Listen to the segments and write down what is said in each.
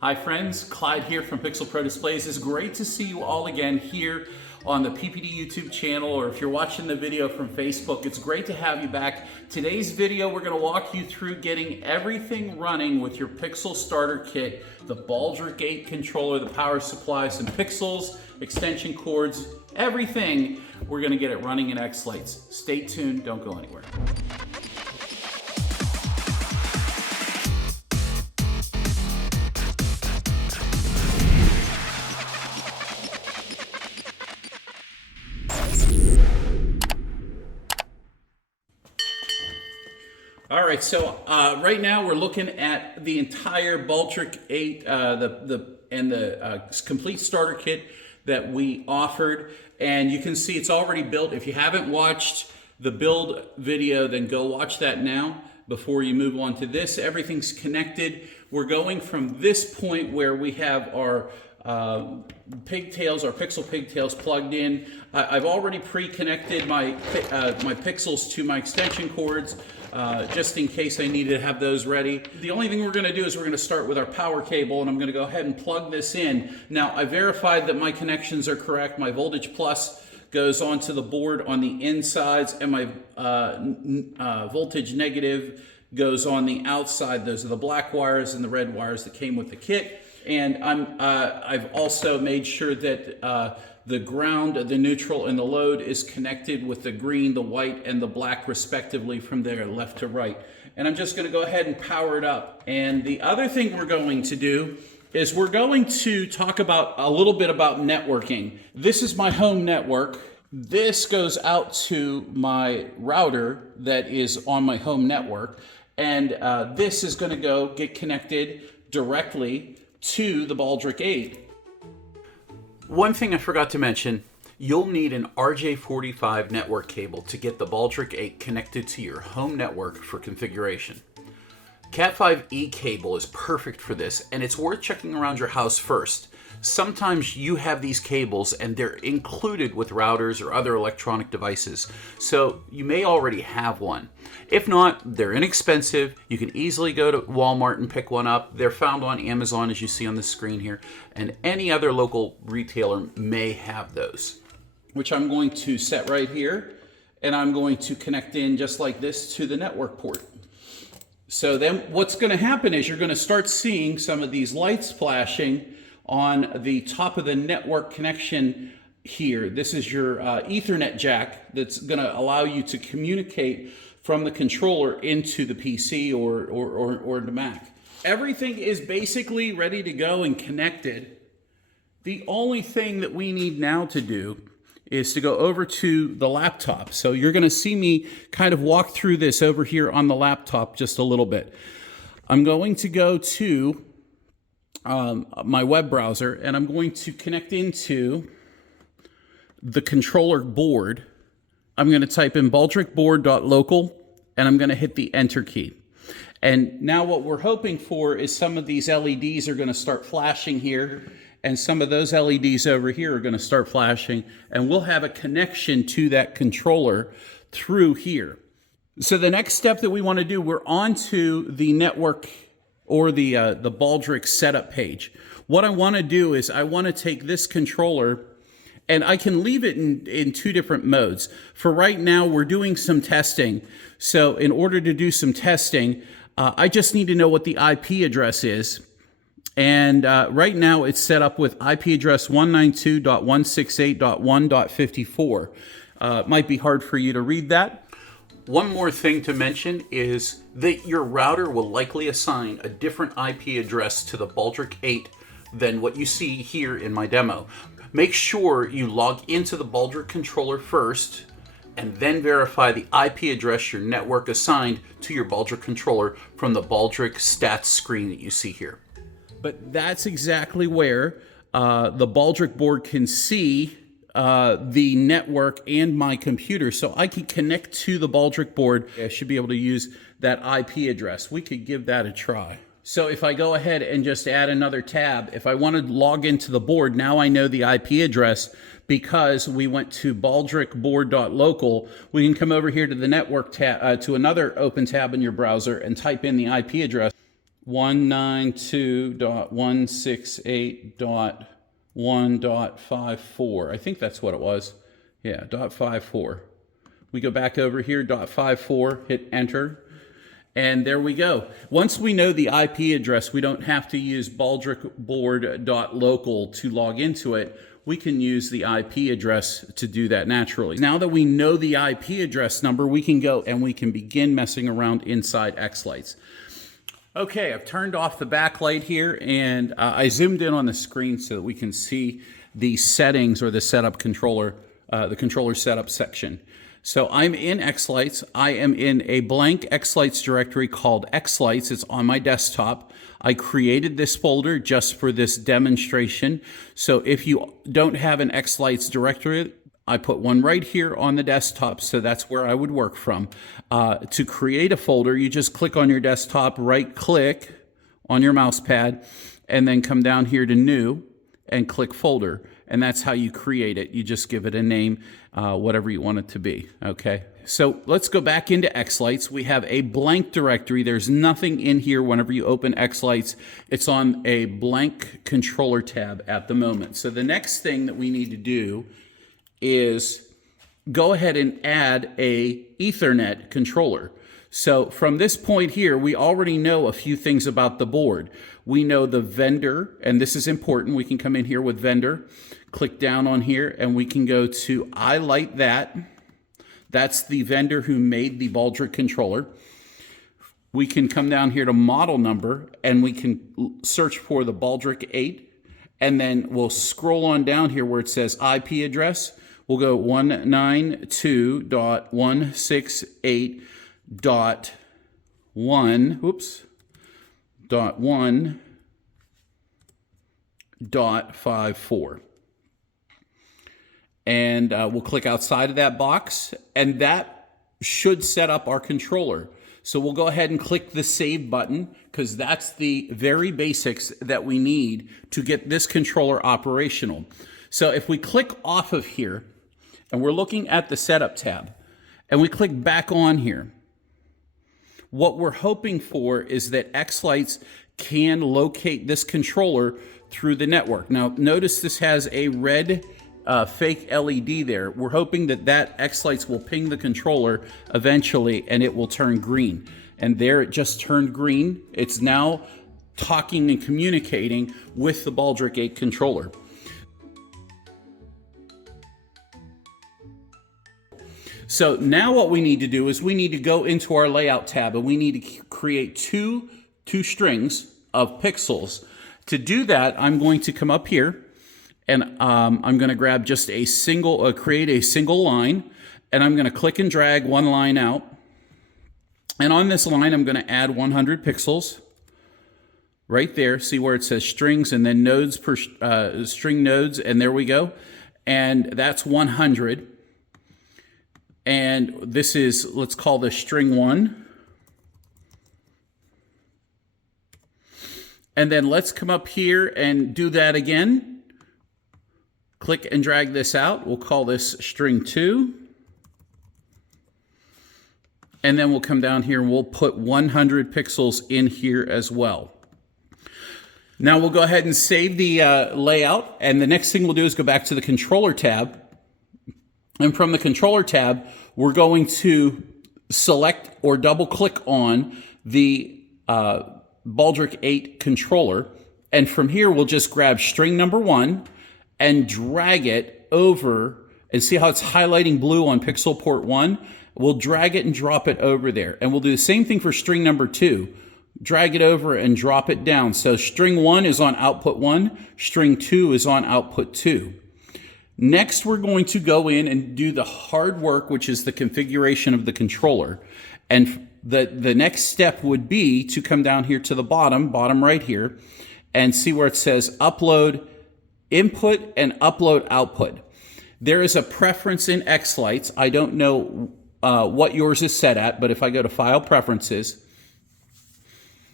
Hi friends, Clyde here from Pixel Pro Displays. It's great to see you all again here on the PPD YouTube channel, or if you're watching the video from Facebook, it's great to have you back. Today's video, we're going to walk you through getting everything running with your Pixel starter kit, the Baldrick8 controller, the power supply, some pixels, extension cords, everything. We're going to get it running in xLights. Stay tuned, don't go anywhere. All right, so right now we're looking at the entire Baldrick8 the complete starter kit that we offered, and you can see it's already built. If you haven't watched the build video, then go watch that now before you move on to this. Everything's connected. We're going from this point where we have our pigtails, our pixel pigtails plugged in. I've already pre-connected my pixels to my extension cords, just in case I needed to have those ready. The only thing we're going to do is we're going to start with our power cable, and I'm going to go ahead and plug this in. Now, I verified that my connections are correct. My voltage plus goes onto the board on the insides, and my voltage negative goes on the outside. Those are the black wires and the red wires that came with the kit. And I've also made sure that the ground, the neutral, and the load is connected with the green, the white, and the black respectively from there left to right. And I'm just going to go ahead and power it up. And the other thing we're going to do is we're going to talk about a little bit about networking. This is my home network. This goes out to my router that is on my home network. And this is going to get connected directly to the Baldrick8. One thing I forgot to mention, you'll need an RJ45 network cable to get the Baldrick8 connected to your home network for configuration. Cat5e cable is perfect for this, and it's worth checking around your house first. Sometimes you have these cables and they're included with routers or other electronic devices, so you may already have one. If not, they're inexpensive. You can easily go to Walmart and pick one up. They're found on Amazon, as you see on the screen here, and any other local retailer may have those, which I'm going to set right here, and I'm going to connect in just like this to the network port. So then what's going to happen is you're going to start seeing some of these lights flashing on the top of the network connection here. This is your Ethernet jack that's going to allow you to communicate from the controller into the PC or the Mac. Everything is basically ready to go and connected. The only thing that we need now to do is to go over to the laptop. So you're going to see me kind of walk through this over here on the laptop just a little bit. I'm going to go to my web browser, and I'm going to connect into the controller board. I'm going to type in baldrickboard.local, and I'm going to hit the enter key. And now what we're hoping for is some of these LEDs are going to start flashing here, and some of those LEDs over here are going to start flashing, and we'll have a connection to that controller through here. So the next step that we want to do, we're onto the network or the Baldrick setup page. What I want to do is I want to take this controller, and I can leave it in two different modes. For right now, we're doing some testing. So in order to do some testing, I just need to know what the IP address is. And right now it's set up with IP address 192.168.1.54. It might be hard for you to read that. One more thing to mention is that your router will likely assign a different IP address to the Baldrick8 than what you see here in my demo. Make sure you log into the Baldrick controller first and then verify the IP address your network assigned to your Baldrick controller from the Baldrick stats screen that you see here. But that's exactly where the Baldrick board can see the network and my computer, so I can connect to the Baldrick board. I should be able to use that IP address. We could give that a try. So if I go ahead and just add another tab, if I want to log into the board, now I know the IP address because we went to baldrickboard.local. We can come over here to the network tab, to another open tab in your browser and type in the IP address. 192.168.1.54. I think that's what it was. Yeah, .54. We go back over here, .54, hit enter, and there we go. Once we know the IP address, we don't have to use baldrickboard.local to log into it. We can use the IP address to do that naturally. Now that we know the IP address number, we can go and we can begin messing around inside xLights. Okay, I've turned off the backlight here, and I zoomed in on the screen so that we can see the settings or the setup controller, the controller setup section. So I'm in xLights. I am in a blank xLights directory called xLights. It's on my desktop. I created this folder just for this demonstration. So if you don't have an xLights directory, I put one right here on the desktop, so that's where I would work from. To create a folder, you just click on your desktop, right-click on your mouse pad, and then come down here to New and click Folder. And that's how you create it. You just give it a name, whatever you want it to be, okay? So let's go back into xLights. We have a blank directory. There's nothing in here whenever you open xLights. It's on a blank controller tab at the moment. So the next thing that we need to do is go ahead and add a Ethernet controller. So from this point here, we already know a few things about the board. We know the vendor, and this is important. We can come in here with vendor, click down on here, and we can go to I Light That. That's the vendor who made the Baldrick controller. We can come down here to model number, and we can search for the Baldrick8, and then we'll scroll on down here where it says IP address. We'll go 192.168.1.54. And we'll click outside of that box, and that should set up our controller. So we'll go ahead and click the Save button, because that's the very basics that we need to get this controller operational. So if we click off of here, and we're looking at the Setup tab, and we click back on here, what we're hoping for is that xLights can locate this controller through the network. Now, notice this has a red fake LED there. We're hoping that that xLights will ping the controller eventually, and it will turn green. And there it just turned green. It's now talking and communicating with the Baldrick8 controller. So now what we need to do is we need to go into our layout tab, and we need to create two strings of pixels. To do that, I'm going to come up here, and I'm going to grab just a single, create a single line, and I'm going to click and drag one line out. And on this line, I'm going to add 100 pixels right there. See where it says strings and then nodes per string nodes, and there we go. And that's 100. And this is, let's call this string 1. And then let's come up here and do that again. Click and drag this out. We'll call this string 2. And then we'll come down here and we'll put 100 pixels in here as well. Now we'll go ahead and save the layout. And the next thing we'll do is go back to the controller tab. And from the controller tab, we're going to select or double click on the Baldrick8 controller. And from here, we'll just grab string number 1 and drag it over, and see how it's highlighting blue on pixel port 1? We'll drag it and drop it over there. And we'll do the same thing for string number 2. Drag it over and drop it down. So string 1 is on output 1, string 2 is on output 2. Next, we're going to go in and do the hard work, which is the configuration of the controller. And the next step would be to come down here to the bottom right here, and see where it says upload input and upload output. There is a preference in xLights. I don't know what yours is set at, but if I go to File Preferences,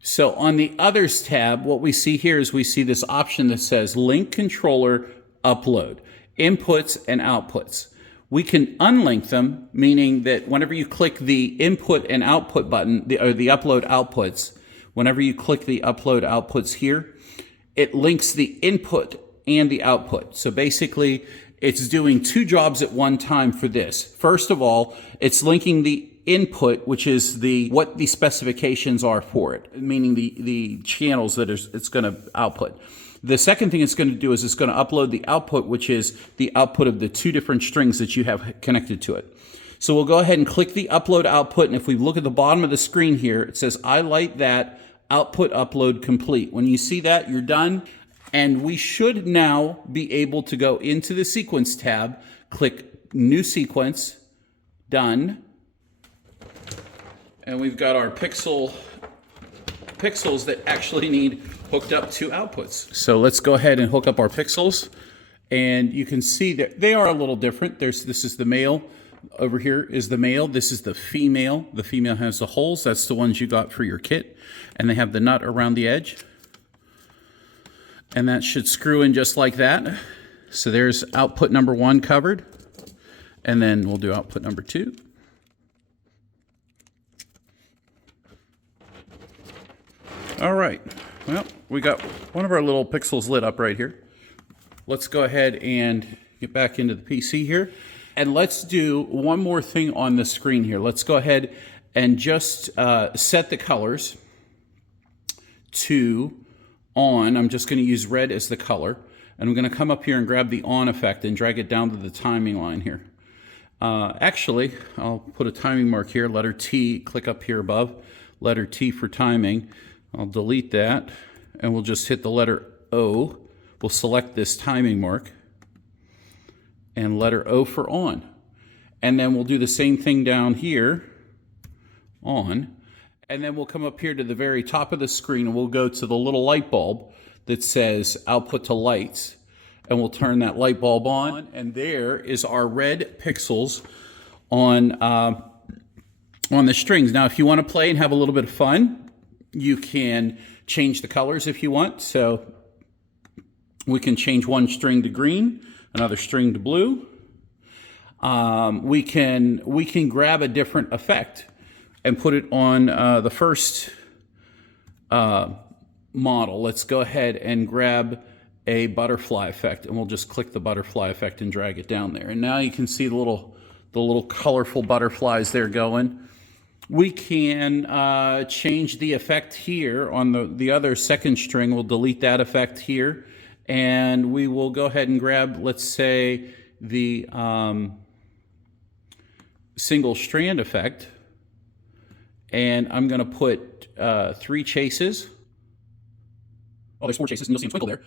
so on the Others tab, what we see here is we see this option that says Link Controller Upload. Inputs and outputs. We can unlink them, meaning that whenever you click the input and output button, or the upload outputs, whenever you click the upload outputs here, it links the input and the output. So basically, it's doing two jobs at one time for this. First of all, it's linking the input, which is what the specifications are for it, meaning the channels that it's going to output. The second thing it's going to do is it's going to upload the output, which is the output of the two different strings that you have connected to it. So we'll go ahead and click the upload output, and if we look at the bottom of the screen here, it says I light that output upload complete. When you see that, you're done. And we should now be able to go into the sequence tab, click new sequence, done. And we've got our pixels that actually need hooked up to outputs. So let's go ahead and hook up our pixels. And you can see that they are a little different. This is the male. Over here is the male. This is the female. The female has the holes. That's the ones you got for your kit. And they have the nut around the edge. And that should screw in just like that. So there's output number 1 covered. And then we'll do output number 2. All right, well, we got one of our little pixels lit up right here. Let's go ahead and get back into the PC here. And let's do one more thing on the screen here. Let's go ahead and just set the colors to on. I'm just going to use red as the color. And I'm going to come up here and grab the on effect and drag it down to the timing line here. Actually, I'll put a timing mark here, letter T, click up here above, letter T for timing. I'll delete that, and we'll just hit the letter O. We'll select this timing mark, and letter O for on. And then we'll do the same thing down here, on. And then we'll come up here to the very top of the screen, and we'll go to the little light bulb that says output to lights. And we'll turn that light bulb on, and there is our red pixels on the strings. Now, if you want to play and have a little bit of fun, you can change the colors if you want. So we can change one string to green, another string to blue. We can grab a different effect and put it on the first model. Let's go ahead and grab a butterfly effect, and we'll just click the butterfly effect and drag it down there. And now you can see the little colorful butterflies there going. We can change the effect here on the other second string. We'll delete that effect here, and we will go ahead and grab, let's say, the single strand effect, and I'm going to put 3 chases. Oh, there's 4 chases, and you'll see them twinkle there.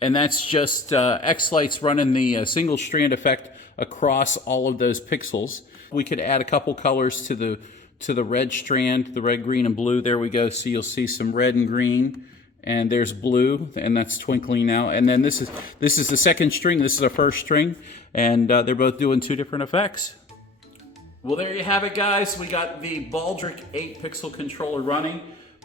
And that's just xLights running the single strand effect across all of those pixels. We could add a couple colors to the red strand, the red, green, and blue. There we go. So you'll see some red and green, and there's blue, and that's twinkling now. And then this is the second string. This is our first string, and they're both doing 2 different effects. Well, there you have it, guys. We got the Baldrick8 pixel controller running.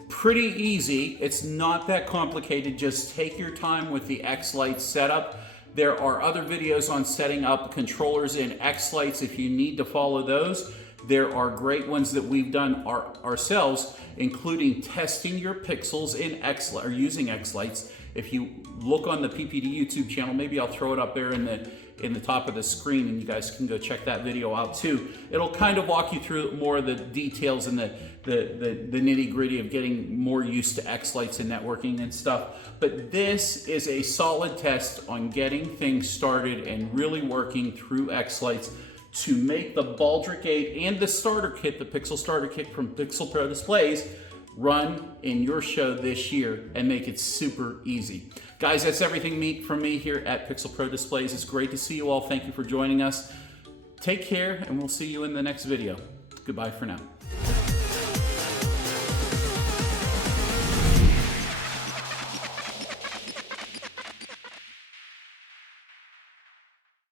Pretty easy. It's not that complicated. Just take your time with the xLights setup. There are other videos on setting up controllers in xLights if you need to follow those. There are great ones that we've done ourselves, including testing your pixels in xLights or using xLights. If you look on the PPD YouTube channel, maybe I'll throw it up there in the top of the screen, and you guys can go check that video out too. It'll kind of walk you through more of the details and the nitty-gritty of getting more used to xLights and networking and stuff. But this is a solid test on getting things started and really working through xLights to make the Baldrick8 and the starter kit, the Pixel Starter Kit from Pixel Pro Displays, run in your show this year and make it super easy. Guys, that's everything from me here at Pixel Pro Displays. It's great to see you all. Thank you for joining us. Take care, and we'll see you in the next video. Goodbye for now.